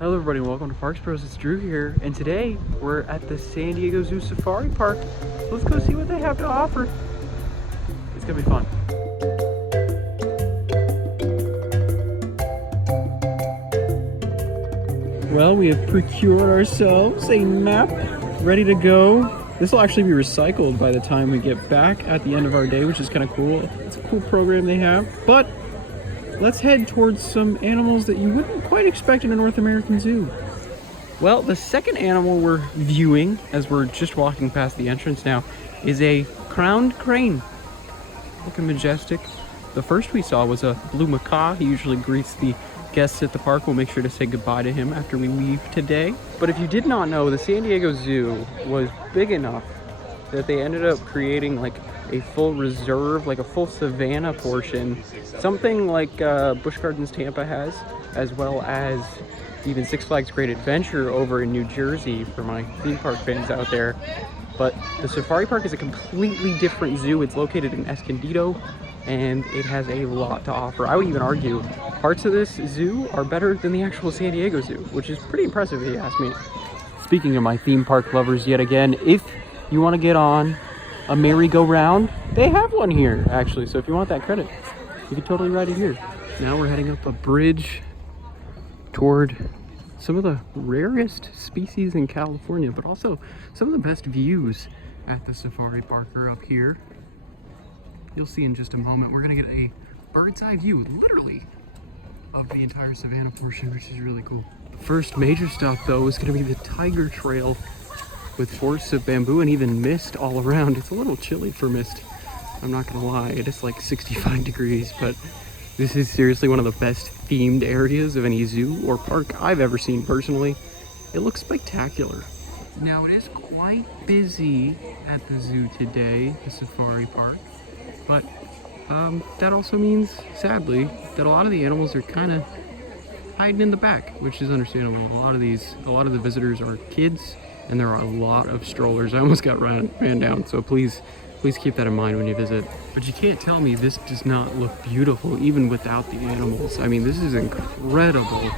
Hello everybody and welcome to Parks Bros. It's Drew here, and today we're at the San Diego Zoo Safari Park. So let's go see what they have to offer. It's gonna be fun. Well, we have procured ourselves a map ready to go. This will actually be recycled by the time we get back at the end of our day, which is kind of cool. It's a cool program they have, but let's head towards some animals that you wouldn't quite expect in a North American zoo. Well, the second animal we're viewing, as we're just walking past the entrance now, is a crowned crane. Looking majestic. The first we saw was a blue macaw. He usually greets the guests at the park. We'll make sure to say goodbye to him after we leave today. But if you did not know, the San Diego Zoo was big enough that they ended up creating like a full reserve, like a full savanna portion, something like Busch Gardens Tampa has, as well as even Six Flags Great Adventure over in New Jersey for my theme park fans out there. But the Safari Park is a completely different zoo. It's located in Escondido, and it has a lot to offer. I would even argue parts of this zoo are better than the actual San Diego Zoo, which is pretty impressive if you ask me. Speaking of my theme park lovers yet again, if you want to get on a merry-go-round, they have one here actually, so if you want that credit, you can totally ride it here. Now we're heading up a bridge toward some of the rarest species in California, but also some of the best views at the Safari Park are up here. You'll see in just a moment. We're gonna get a bird's eye view, literally, of the entire savanna portion, which is really cool. The first major stop though is gonna be the Tiger Trail, with forests of bamboo and even mist all around. It's a little chilly for mist, I'm not gonna lie. It is like 65 degrees, but this is seriously one of the best themed areas of any zoo or park I've ever seen personally. It looks spectacular. Now it is quite busy at the zoo today, the Safari Park, but that also means, sadly, that a lot of the animals are kind of hiding in the back, which is understandable. A lot of the visitors are kids, and there are a lot of strollers. I almost got ran down, so please keep that in mind when you visit. But you can't tell me this does not look beautiful even without the animals. I mean, this is incredible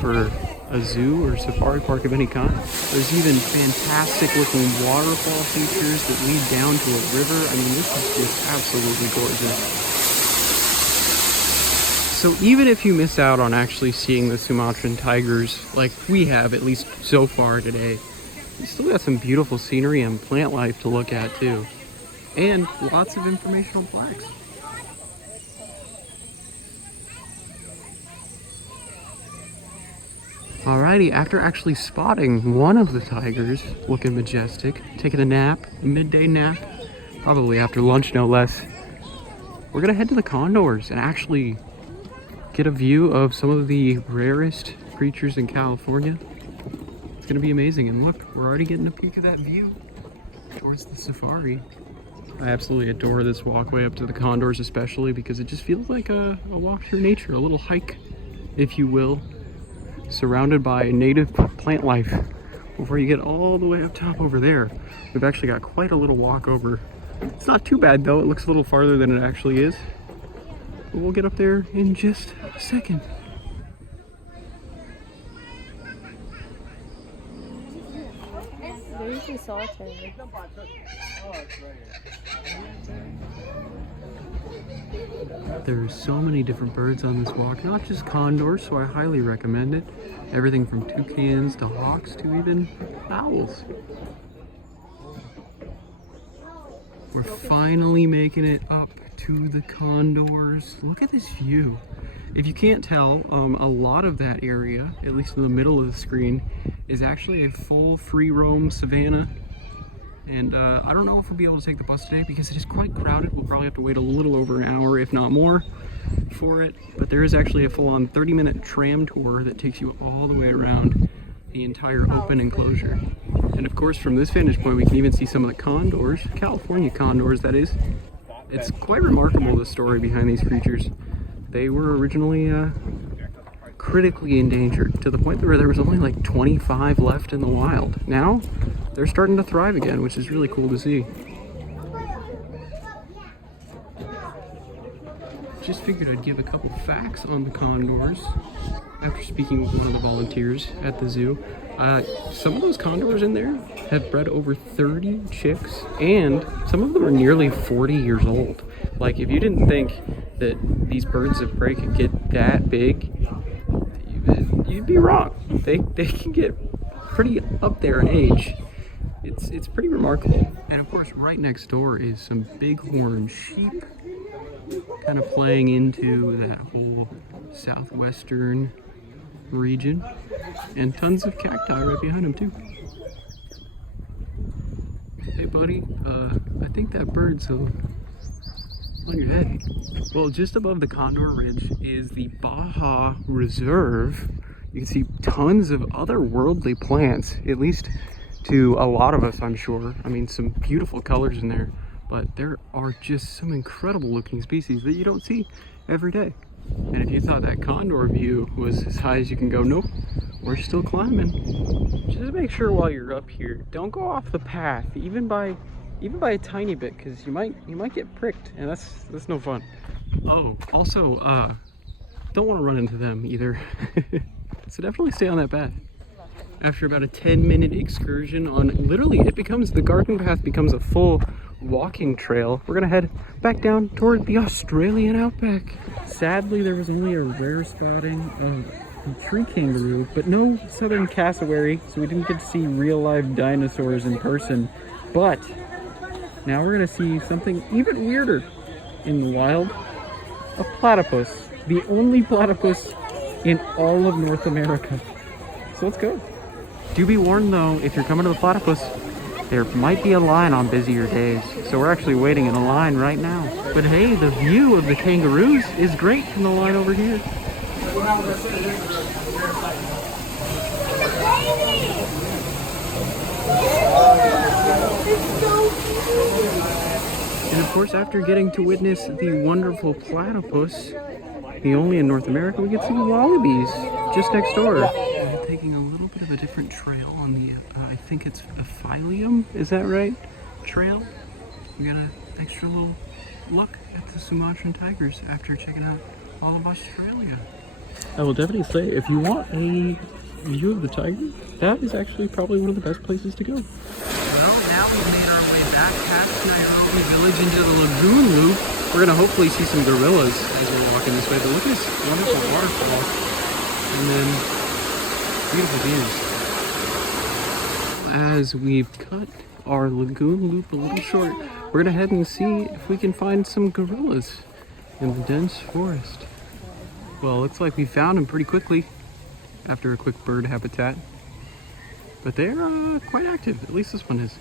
for a zoo or safari park of any kind. There's even fantastic looking waterfall features that lead down to a river. I mean, this is just absolutely gorgeous. So even if you miss out on actually seeing the Sumatran tigers, like we have at least so far today, you still got some beautiful scenery and plant life to look at too. And lots of informational plaques. Alrighty, after actually spotting one of the tigers looking majestic, taking a nap, a midday nap, probably after lunch no less, we're gonna head to the Condors and actually get a view of some of the rarest creatures in California. It's gonna be amazing, and look, we're already getting a peek of that view towards the safari. I absolutely adore this walkway up to the Condors, especially because it just feels like a walk through nature, a little hike, if you will, surrounded by native plant life before you get all the way up top over there. We've actually got quite a little walk over. It's not too bad though, it looks a little farther than it actually is. But we'll get up there in just a second. They're usually solitary. There's so many different birds on this walk, not just condors, so I highly recommend it. Everything from toucans to hawks to even owls. We're finally making it up to the Condors. Look at this view. If you can't tell, a lot of that area, at least in the middle of the screen, is actually a full free roam savanna. And I don't know if we'll be able to take the bus today because it is quite crowded. We'll probably have to wait a little over an hour, if not more, for it. But there is actually a full-on 30-minute tram tour that takes you all the way around the entire open enclosure. And of course, from this vantage point, we can even see some of the condors, California condors, that is. It's quite remarkable, the story behind these creatures. They were originally critically endangered to the point where there was only like 25 left in the wild. Now, they're starting to thrive again, which is really cool to see. just figured I'd give a couple facts on the condors after speaking with one of the volunteers at the zoo. Some of those condors in there have bred over 30 chicks, and some of them are nearly 40 years old. Like, if you didn't think that these birds of prey could get that big, you'd be wrong. They can get pretty up there in age. It's pretty remarkable. And of course, right next door is some bighorn sheep, kind of playing into that whole southwestern region, and tons of cacti right behind them too. Hey buddy, I think that bird's on your head. Well, just above the Condor Ridge is the Baja Reserve. You can see tons of otherworldly plants, at least to a lot of us, I'm sure. I mean, some beautiful colors in there, but there are just some incredible looking species that you don't see every day. And if you thought that condor view was as high as you can go, nope, we're still climbing. Just make sure while you're up here, don't go off the path, even by a tiny bit, because you might get pricked, and that's no fun. Oh, also, don't want to run into them either. So definitely stay on that path. After about a 10-minute excursion on, literally, the garden path becomes a full walking trail. We're gonna head back down toward the Australian outback. Sadly, there was only a rare spotting of the tree kangaroo, but no southern cassowary, so we didn't get to see real live dinosaurs in person. But now we're gonna see something even weirder in the wild. A platypus. The only platypus in all of North America. So let's go. Do be warned though, if you're coming to the platypus, there might be a line on busier days. So we're actually waiting in a line right now. But hey, the view of the kangaroos is great from the line over here. And of course, after getting to witness the wonderful platypus, the only in North America, we get to see wallabies just next door. We're taking a little bit of a different trail on the, I think it's a Phyllium, is that right? Trail. We got an extra little look at the Sumatran tigers after checking out all of Australia. I will definitely say, if you want a view of the tiger, that is actually probably one of the best places to go. Well, now we've made our way back past Nairobi Village into the lagoon loop. We're gonna hopefully see some gorillas as we're walking this way, but look at this wonderful waterfall, and then beautiful views. As we've cut our lagoon loop a little short, we're gonna head and see if we can find some gorillas in the dense forest. Well, it looks like we found them pretty quickly after a quick bird habitat, but they're quite active, at least this one is.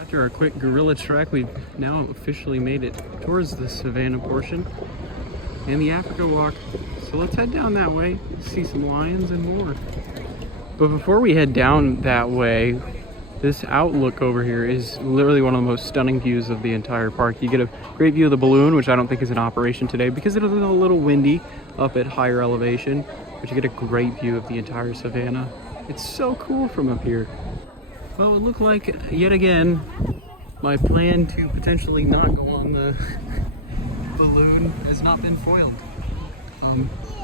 After our quick gorilla trek, we've now officially made it towards the savannah portion and the Africa walk. So let's head down that way, see some lions and more. But before we head down that way, this outlook over here is literally one of the most stunning views of the entire park. You get a great view of the balloon, which I don't think is in operation today because it is a little windy up at higher elevation, but you get a great view of the entire savannah. It's so cool from up here. Well, it looked like, yet again, my plan to potentially not go on the balloon has not been foiled.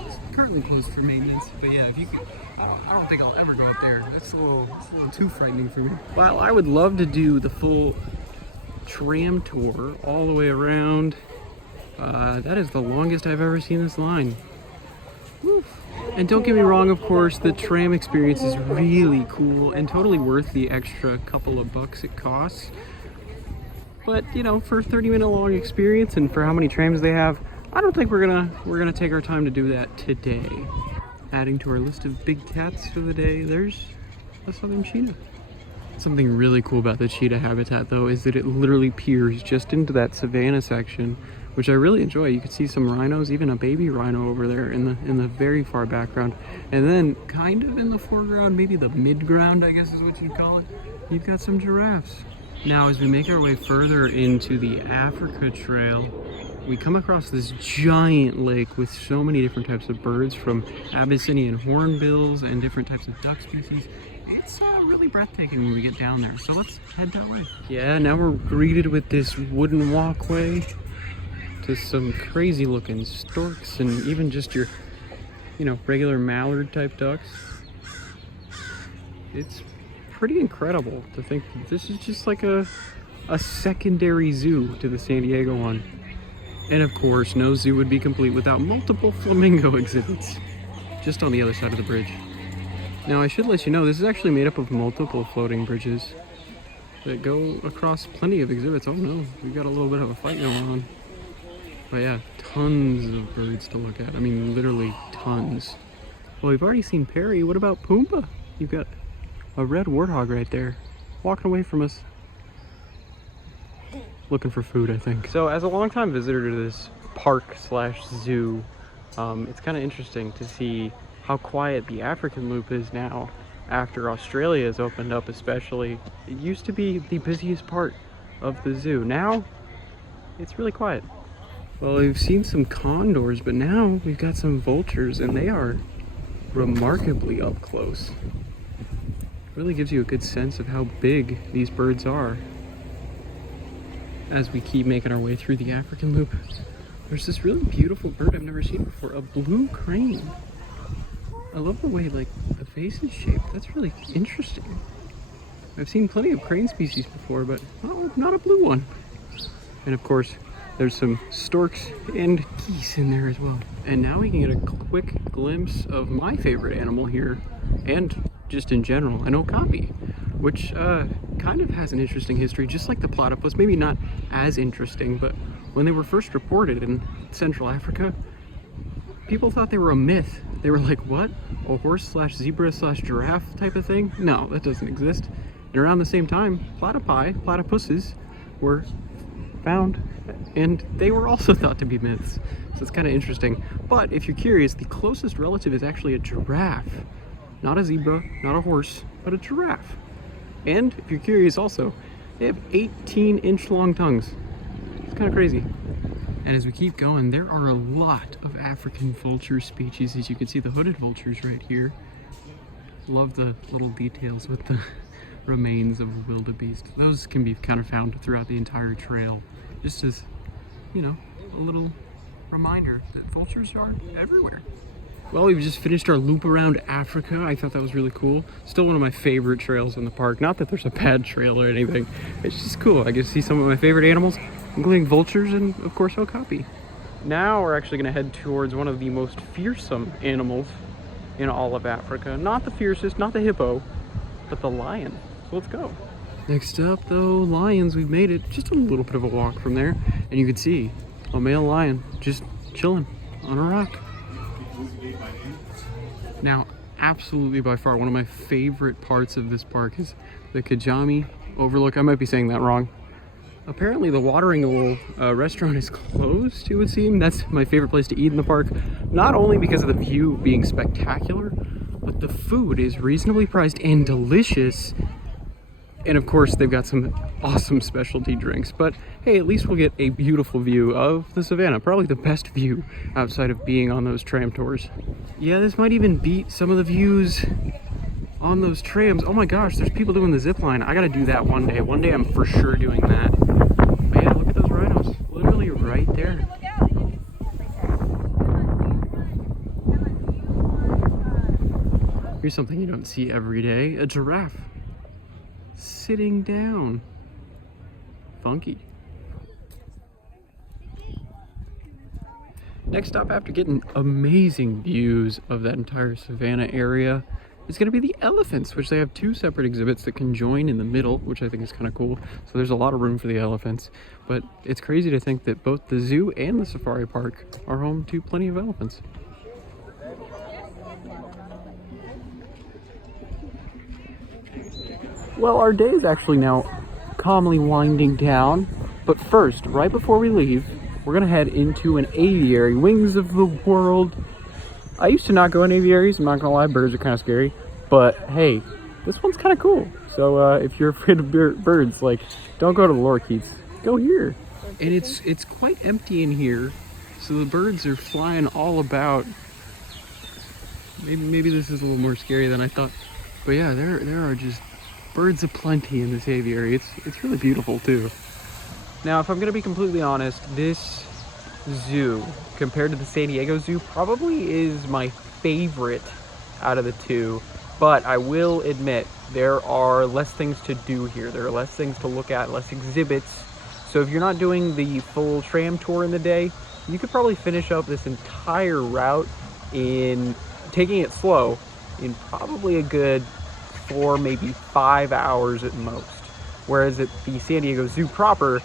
It's currently closed for maintenance, but yeah, if you could, I don't think I'll ever go up there. It's a little too frightening for me. While I would love to do the full tram tour all the way around, that is the longest I've ever seen this line. Woo. And don't get me wrong, of course, the tram experience is really cool and totally worth the extra couple of bucks it costs. But, you know, for a 30-minute long experience and for how many trams they have, I don't think we're gonna take our time to do that today. Adding to our list of big cats for the day, there's a southern cheetah. Something really cool about the cheetah habitat, though, is that it literally peers just into that savanna section, which I really enjoy. You can see some rhinos, even a baby rhino over there in the very far background. And then kind of in the foreground, maybe the mid-ground, I guess is what you'd call it, you've got some giraffes. Now, as we make our way further into the Africa Trail, we come across this giant lake with so many different types of birds, from Abyssinian hornbills and different types of duck species. It's really breathtaking when we get down there, so let's head that way. Yeah, now we're greeted with this wooden walkway to some crazy looking storks and even just your, you know, regular mallard type ducks. It's pretty incredible to think that this is just like a secondary zoo to the San Diego one. And of course, no zoo would be complete without multiple flamingo exhibits just on the other side of the bridge. Now I should let you know, this is actually made up of multiple floating bridges that go across plenty of exhibits. Oh no, we got a little bit of a fight going on. But yeah, tons of birds to look at. I mean, literally tons. Well, we've already seen Perry. What about Pumbaa? You've got a red warthog right there, walking away from us. Looking for food, I think. So as a longtime visitor to this park slash zoo, it's kind of interesting to see how quiet the African loop is now after Australia has opened up especially. It used to be the busiest part of the zoo. Now, it's really quiet. Well, we've seen some condors, but now we've got some vultures, and they are remarkably up close. Really gives you a good sense of how big these birds are. As we keep making our way through the African loop, there's this really beautiful bird I've never seen before, a blue crane. I love the way like the face is shaped. That's really interesting. I've seen plenty of crane species before, but not a blue one. And of course, there's some storks and geese in there as well. And now we can get a quick glimpse of my favorite animal here, and just in general, an okapi, which kind of has an interesting history, just like the platypus. Maybe not as interesting, but when they were first reported in Central Africa, people thought they were a myth. They were like, what? A horse slash zebra slash giraffe type of thing? No, that doesn't exist. And around the same time, platypuses were found, and they were also thought to be myths. So it's kind of interesting. But if you're curious, the closest relative is actually a giraffe. Not a zebra, not a horse, but a giraffe. And if you're curious also, they have 18-inch long tongues. It's kind of crazy. And as we keep going, there are a lot of African vulture species. As you can see, the hooded vultures right here. Love the little details with the remains of wildebeest. Those can be kind of found throughout the entire trail. Just as, you know, a little reminder that vultures are everywhere. Well, we've just finished our loop around Africa. I thought that was really cool. Still one of my favorite trails in the park. Not that there's a bad trail or anything. It's just cool. I get to see some of my favorite animals, including vultures and, of course, okapi. Now we're actually going to head towards one of the most fearsome animals in all of Africa. Not the fiercest, not the hippo, but the lion. So let's go. Next up, though, lions. We've made it just a little bit of a walk from there. And you can see a male lion just chilling on a rock. Now, absolutely by far, one of my favorite parts of this park is the Kilimanjaro Overlook. I might be saying that wrong. Apparently the watering hole restaurant is closed, it would seem. That's my favorite place to eat in the park. Not only because of the view being spectacular, but the food is reasonably priced and delicious. And of course, they've got some awesome specialty drinks. But hey, at least we'll get a beautiful view of the savannah. Probably the best view outside of being on those tram tours. Yeah, this might even beat some of the views on those trams. Oh my gosh, there's people doing the zip line. I gotta do that one day. One day I'm for sure doing that. But yeah, look at those rhinos. Literally right there. Here's something you don't see every day. A giraffe. Sitting down. Funky. Next up, after getting amazing views of that entire savannah area, is going to be the elephants, which they have two separate exhibits that can join in the middle, which I think is kind of cool. So there's a lot of room for the elephants. But it's crazy to think that both the zoo and the safari park are home to plenty of elephants. Well, our day is actually now calmly winding down, but first, right before we leave, we're gonna head into an aviary, Wings of the World. I used to not go in aviaries, I'm not gonna lie, birds are kind of scary, but hey, this one's kind of cool. So if you're afraid of birds, like, don't go to the lorikeets, go here. And it's quite empty in here, so the birds are flying all about. Maybe this is a little more scary than I thought, but yeah, there are just birds aplenty in this aviary. It's really beautiful too. Now, if I'm gonna be completely honest, this Zoo compared to the San Diego Zoo probably is my favorite out of the two, but I will admit there are less things to do here. There are less things to look at, less exhibits. So if you're not doing the full tram tour in the day, you could probably finish up this entire route in taking it slow in probably a good 4, maybe 5 hours at most. Whereas at the San Diego Zoo proper,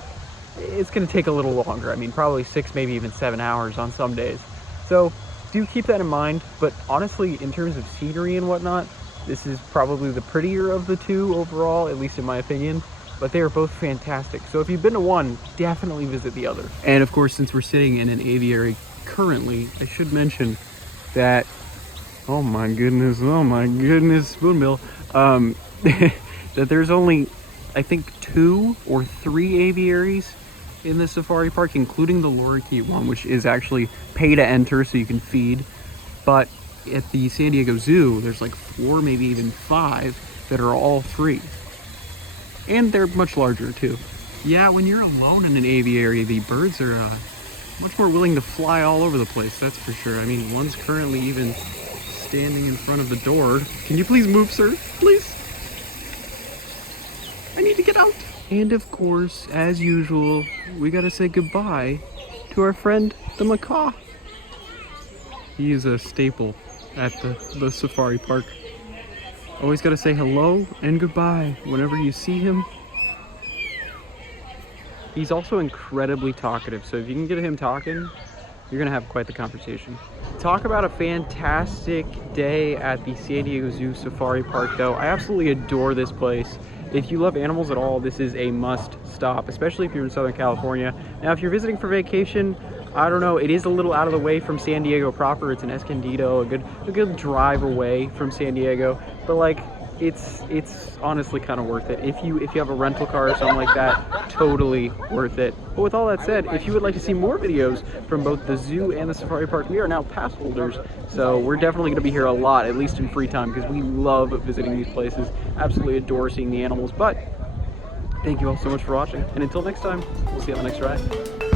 it's going to take a little longer. I mean, probably 6, maybe even 7 hours on some days. So do keep that in mind. But honestly, in terms of scenery and whatnot, this is probably the prettier of the two overall, at least in my opinion. But they are both fantastic. So if you've been to one, definitely visit the other. And of course, since we're sitting in an aviary currently, I should mention that, oh my goodness, spoonbill, that there's only, I think, 2 or 3 aviaries in the safari park, including the lorikeet one, which is actually pay to enter so you can feed. But at the San Diego Zoo, there's like 4, maybe even 5 that are all free. And they're much larger too. Yeah, when you're alone in an aviary, the birds are much more willing to fly all over the place, that's for sure. I mean, one's currently even standing in front of the door. Can you please move, sir? Please? I need to get out. And of course, as usual, we gotta say goodbye to our friend, the macaw. He is a staple at the safari park. Always gotta say hello and goodbye whenever you see him. He's also incredibly talkative, so if you can get him talking, you're gonna have quite the conversation. Talk about a fantastic day at the San Diego Zoo Safari Park though. I absolutely adore this place. If you love animals at all, this is a must stop, especially if you're in Southern California. Now, if you're visiting for vacation, I don't know, it is a little out of the way from San Diego proper. It's in Escondido, a good drive away from San Diego, but like it's honestly kind of worth it. If you have a rental car or something like that, totally worth it. But with all that said, if you would like to see more videos from both the zoo and the safari park, we are now pass holders, so we're definitely going to be here a lot, at least in free time, because we love visiting these places. Absolutely adore seeing the animals. But thank you all so much for watching, and until next time, we'll see you on the next ride.